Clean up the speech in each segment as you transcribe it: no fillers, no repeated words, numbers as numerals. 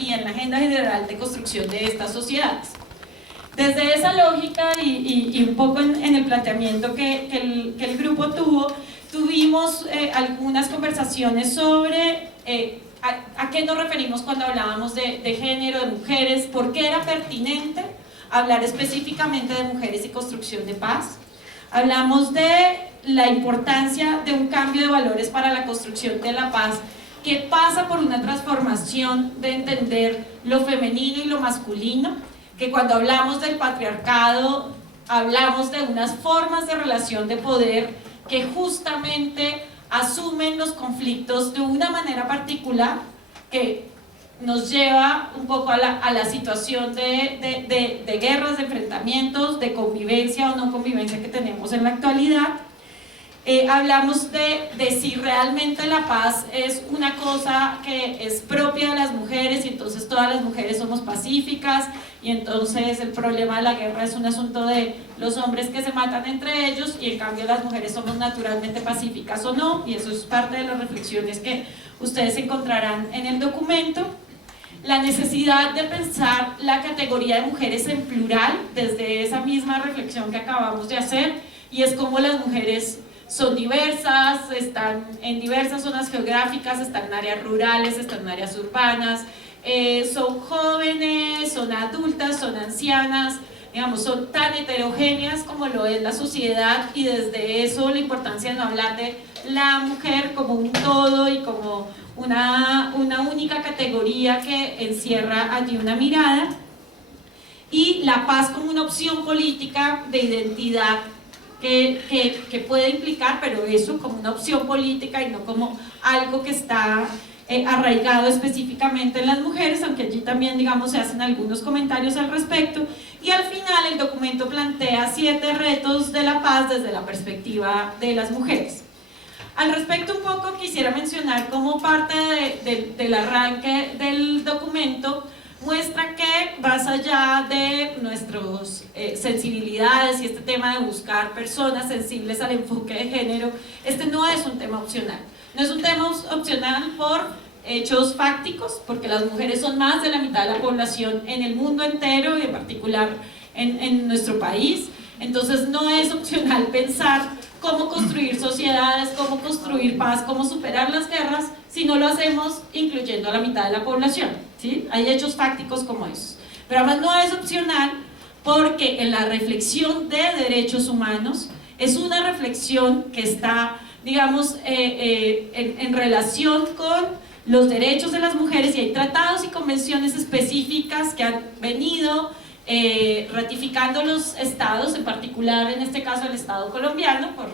y en la agenda general de construcción de estas sociedades. Desde esa lógica y un poco en el planteamiento que el grupo tuvimos algunas conversaciones sobre a qué nos referimos cuando hablábamos de género, de mujeres, por qué era pertinente hablar específicamente de mujeres y construcción de paz. Hablamos de la importancia de un cambio de valores para la construcción de la paz que pasa por una transformación de entender lo femenino y lo masculino, que cuando hablamos del patriarcado hablamos de unas formas de relación de poder que justamente asumen los conflictos de una manera particular que nos lleva un poco a la situación de guerras, de enfrentamientos, de convivencia o no convivencia que tenemos en la actualidad. Hablamos de si realmente la paz es una cosa que es propia de las mujeres y entonces todas las mujeres somos pacíficas y entonces el problema de la guerra es un asunto de los hombres que se matan entre ellos y en cambio las mujeres somos naturalmente pacíficas o no, y eso es parte de las reflexiones que ustedes encontrarán en el documento. La necesidad de pensar la categoría de mujeres en plural desde esa misma reflexión que acabamos de hacer, y es como las mujeres son diversas, están en diversas zonas geográficas, están en áreas rurales, están en áreas urbanas, son jóvenes, son adultas, son ancianas, digamos, son tan heterogéneas como lo es la sociedad, y desde eso la importancia de no hablar de la mujer como un todo y como una única categoría que encierra allí una mirada, y la paz como una opción política de identidad que puede implicar, pero eso como una opción política y no como algo que está arraigado específicamente en las mujeres, aunque allí también, digamos, se hacen algunos comentarios al respecto. Y al final el documento plantea 7 retos de la paz desde la perspectiva de las mujeres. Al respecto un poco quisiera mencionar como parte del arranque del documento muestra que más allá de nuestras sensibilidades y este tema de buscar personas sensibles al enfoque de género, este no es un tema opcional. No es un tema opcional por hechos fácticos, porque las mujeres son más de la mitad de la población en el mundo entero y en particular en nuestro país. Entonces no es opcional pensar cómo construir sociedades, cómo construir paz, cómo superar las guerras, si no lo hacemos incluyendo a la mitad de la población, ¿sí? Hay hechos fácticos como esos. Pero además no es opcional porque en la reflexión de derechos humanos es una reflexión que está, digamos, en relación con los derechos de las mujeres, y hay tratados y convenciones específicas que han venido ratificando los estados, en particular en este caso el estado colombiano, por,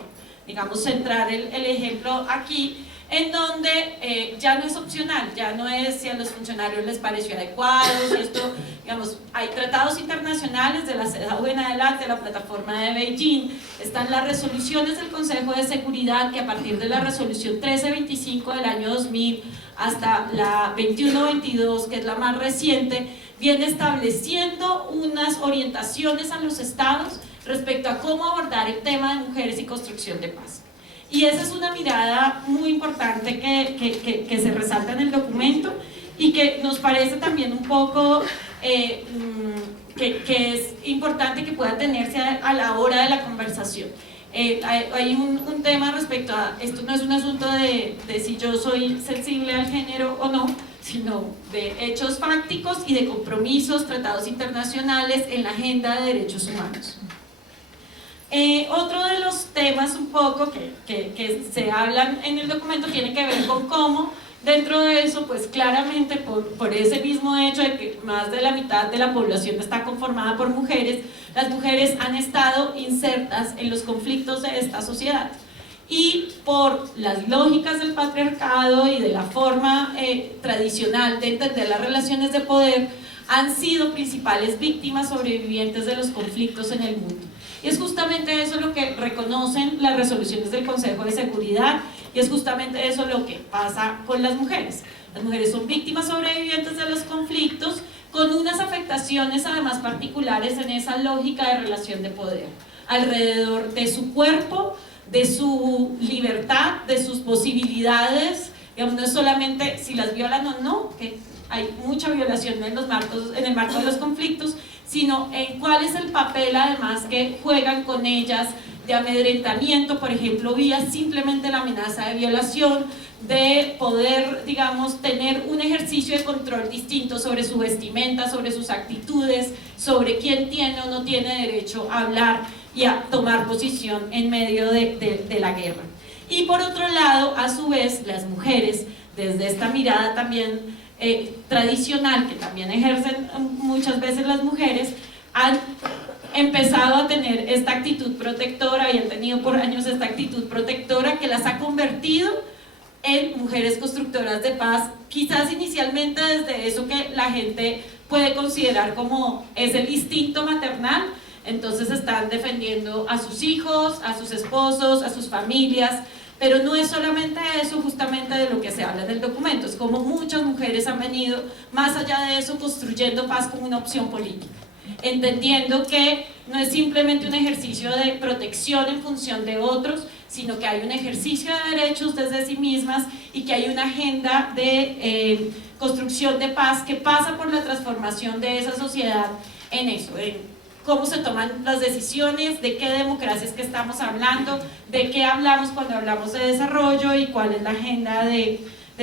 digamos, centrar el ejemplo aquí, en donde ya no es opcional, ya no es si a los funcionarios les pareció adecuado, si esto, digamos, hay tratados internacionales de la CEDAW en adelante, la plataforma de Beijing, están las resoluciones del Consejo de Seguridad que a partir de la resolución 1325 del año 2000 hasta la 2122, que es la más reciente, viene estableciendo unas orientaciones a los estados respecto a cómo abordar el tema de mujeres y construcción de paz. Y esa es una mirada muy importante que se resalta en el documento y que nos parece también un poco que es importante que pueda tenerse a la hora de la conversación. Hay un tema respecto a, esto no es un asunto de si yo soy sensible al género o no, sino de hechos fácticos y de compromisos, tratados internacionales en la agenda de derechos humanos. Otro de los temas un poco que se hablan en el documento tiene que ver con cómo dentro de eso, pues claramente por ese mismo hecho de que más de la mitad de la población está conformada por mujeres, las mujeres han estado insertas en los conflictos de esta sociedad, y por las lógicas del patriarcado y de la forma tradicional de entender las relaciones de poder, han sido principales víctimas sobrevivientes de los conflictos en el mundo. Y es justamente eso lo que reconocen las resoluciones del Consejo de Seguridad, y es justamente eso lo que pasa con las mujeres. Las mujeres son víctimas sobrevivientes de los conflictos, con unas afectaciones además particulares en esa lógica de relación de poder, alrededor de su cuerpo, de su libertad, de sus posibilidades. Digamos, no es solamente si las violan o no, que hay mucha violación en el marco de los conflictos, sino en cuál es el papel además que juegan con ellas de amedrentamiento, por ejemplo, vía simplemente la amenaza de violación, de poder, digamos, tener un ejercicio de control distinto sobre su vestimenta, sobre sus actitudes, sobre quién tiene o no tiene derecho a hablar y a tomar posición en medio de la guerra. Y por otro lado, a su vez, las mujeres, desde esta mirada también tradicional, que también ejercen muchas veces las mujeres, han empezado a tener esta actitud protectora y han tenido por años esta actitud protectora que las ha convertido en mujeres constructoras de paz, quizás inicialmente desde eso que la gente puede considerar como es el instinto maternal. Entonces están defendiendo a sus hijos, a sus esposos, a sus familias, pero no es solamente eso justamente de lo que se habla en el documento, es como muchas mujeres han venido más allá de eso construyendo paz como una opción política, entendiendo que no es simplemente un ejercicio de protección en función de otros, sino que hay un ejercicio de derechos desde sí mismas y que hay una agenda de construcción de paz que pasa por la transformación de esa sociedad en eso, en cómo se toman las decisiones, de qué democracia es que estamos hablando, de qué hablamos cuando hablamos de desarrollo y cuál es la agenda de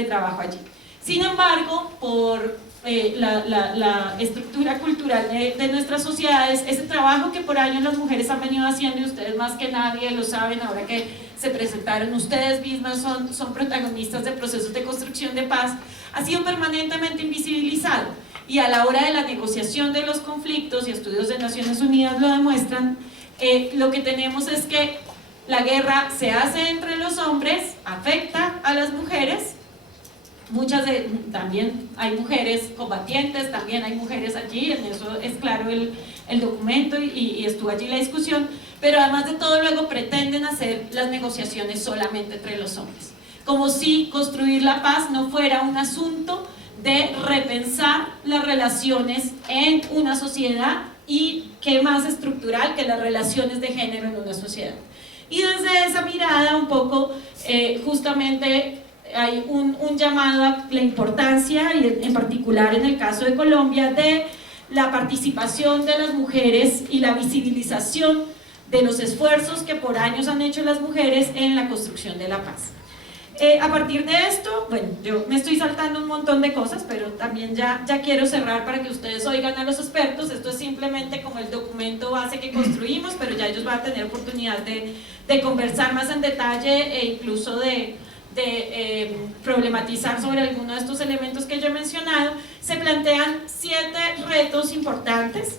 trabajo allí. Sin embargo, por la estructura cultural de nuestras sociedades, ese trabajo que por años las mujeres han venido haciendo, y ustedes más que nadie lo saben ahora que se presentaron, ustedes mismas son protagonistas de procesos de construcción de paz, ha sido permanentemente invisibilizado. Y a la hora de la negociación de los conflictos, y estudios de Naciones Unidas lo demuestran, lo que tenemos es que la guerra se hace entre los hombres, afecta a las mujeres, también hay mujeres combatientes, también hay mujeres allí, en eso es claro el documento y estuvo allí la discusión, pero además de todo luego pretenden hacer las negociaciones solamente entre los hombres, como si construir la paz no fuera un asunto de repensar las relaciones en una sociedad y qué más estructural que las relaciones de género en una sociedad. Y desde esa mirada un poco justamente hay un llamado a la importancia, y en particular en el caso de Colombia, de la participación de las mujeres y la visibilización de los esfuerzos que por años han hecho las mujeres en la construcción de la paz. A partir de esto, bueno, yo me estoy saltando un montón de cosas, pero también ya quiero cerrar para que ustedes oigan a los expertos. Esto es simplemente como el documento base que construimos, pero ya ellos van a tener oportunidad de conversar más en detalle e incluso de problematizar sobre algunos de estos elementos que yo he mencionado. Se plantean 7 retos importantes.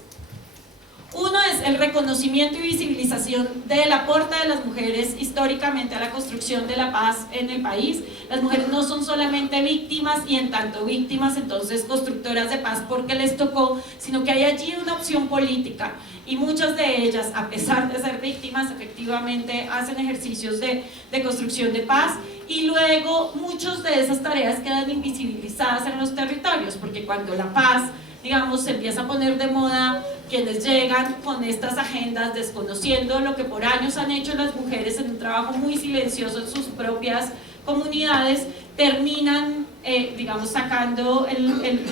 Uno es el reconocimiento y visibilización del aporte de las mujeres históricamente a la construcción de la paz en el país. Las mujeres no son solamente víctimas y en tanto víctimas entonces constructoras de paz porque les tocó, sino que hay allí una opción política y muchas de ellas, a pesar de ser víctimas, efectivamente hacen ejercicios de construcción de paz y luego muchas de esas tareas quedan invisibilizadas en los territorios porque cuando la paz, digamos, se empieza a poner de moda, quienes llegan con estas agendas desconociendo lo que por años han hecho las mujeres en un trabajo muy silencioso en sus propias comunidades, terminan, digamos, sacando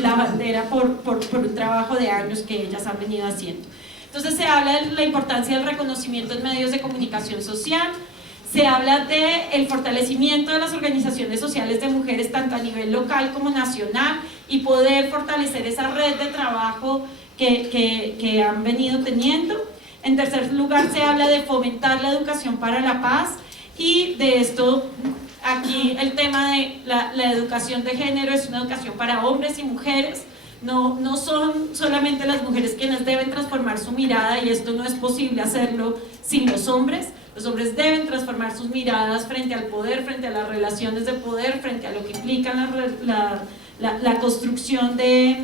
la bandera por un trabajo de años que ellas han venido haciendo. Entonces se habla de la importancia del reconocimiento en medios de comunicación social, se habla del fortalecimiento de las organizaciones sociales de mujeres tanto a nivel local como nacional y poder fortalecer esa red de trabajo que han venido teniendo. En tercer lugar se habla de fomentar la educación para la paz y de esto aquí el tema de la educación de género es una educación para hombres y mujeres. No son solamente las mujeres quienes deben transformar su mirada y esto no es posible hacerlo sin los hombres. Los hombres deben transformar sus miradas frente al poder, frente a las relaciones de poder, frente a lo que implica la construcción de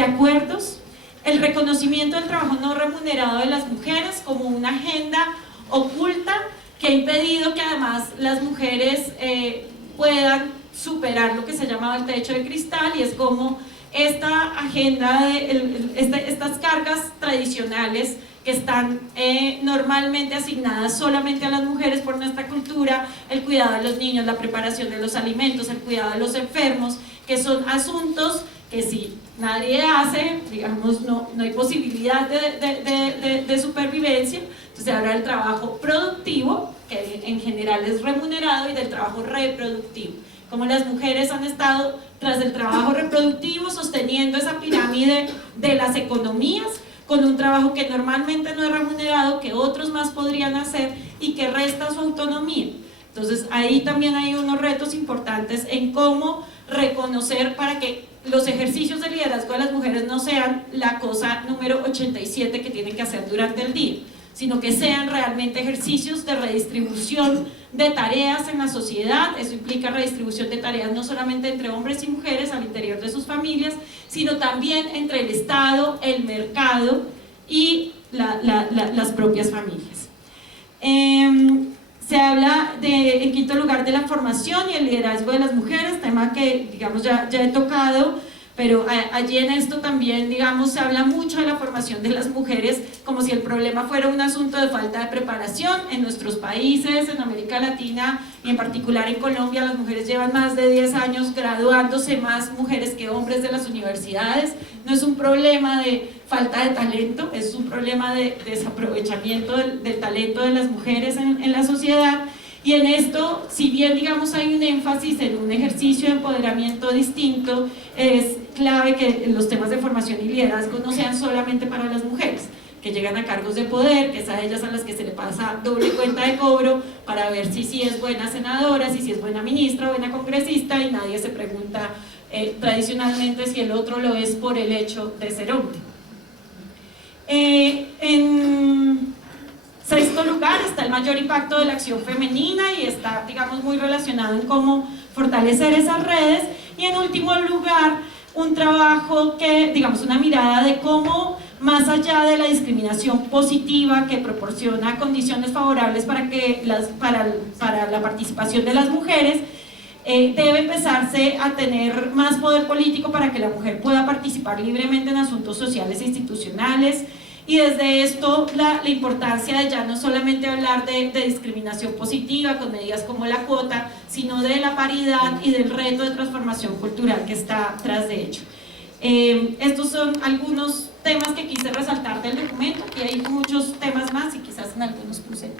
acuerdos. El reconocimiento del trabajo no remunerado de las mujeres como una agenda oculta que ha impedido que además las mujeres puedan superar lo que se llamaba el techo de cristal y es como esta agenda, estas cargas tradicionales que están normalmente asignadas solamente a las mujeres por nuestra cultura, el cuidado de los niños, la preparación de los alimentos, el cuidado de los enfermos, que son asuntos que si nadie hace, digamos, no hay posibilidad de supervivencia. Entonces habla del trabajo productivo, que en general es remunerado, y del trabajo reproductivo. Como las mujeres han estado tras el trabajo reproductivo sosteniendo esa pirámide de las economías, con un trabajo que normalmente no es remunerado, que otros más podrían hacer y que resta su autonomía. Entonces ahí también hay unos retos importantes en cómo reconocer para que los ejercicios de liderazgo de las mujeres no sean la cosa número 87 que tienen que hacer durante el día, sino que sean realmente ejercicios de redistribución de tareas en la sociedad. Eso implica redistribución de tareas no solamente entre hombres y mujeres al interior de sus familias, sino también entre el Estado, el mercado y las propias familias. Se habla, en quinto lugar, de la formación y el liderazgo de las mujeres, tema que, digamos, ya he tocado, pero allí en esto también, digamos, se habla mucho de la formación de las mujeres como si el problema fuera un asunto de falta de preparación. En nuestros países, en América Latina y en particular en Colombia, las mujeres llevan más de 10 años graduándose, más mujeres que hombres de las universidades. No es un problema de falta de talento, es un problema de desaprovechamiento del talento de las mujeres en la sociedad. Y en esto, si bien, digamos, hay un énfasis en un ejercicio de empoderamiento distinto, es clave que los temas de formación y liderazgo no sean solamente para las mujeres que llegan a cargos de poder, que es a ellas a las que se le pasa doble cuenta de cobro para ver si es buena senadora, si es buena ministra, buena congresista, y nadie se pregunta tradicionalmente si el otro lo es por el hecho de ser hombre. En sexto lugar está el mayor impacto de la acción femenina, y está, digamos, muy relacionado en cómo fortalecer esas redes. Y en último lugar, un trabajo que, digamos, una mirada de cómo, más allá de la discriminación positiva que proporciona condiciones favorables para la participación de las mujeres, debe empezarse a tener más poder político para que la mujer pueda participar libremente en asuntos sociales e institucionales. Y desde esto la importancia de ya no solamente hablar de discriminación positiva con medidas como la cuota, sino de la paridad y del reto de transformación cultural que está tras de ello. Estos son algunos temas que quise resaltar del documento, y hay muchos temas más y quizás en algunos puse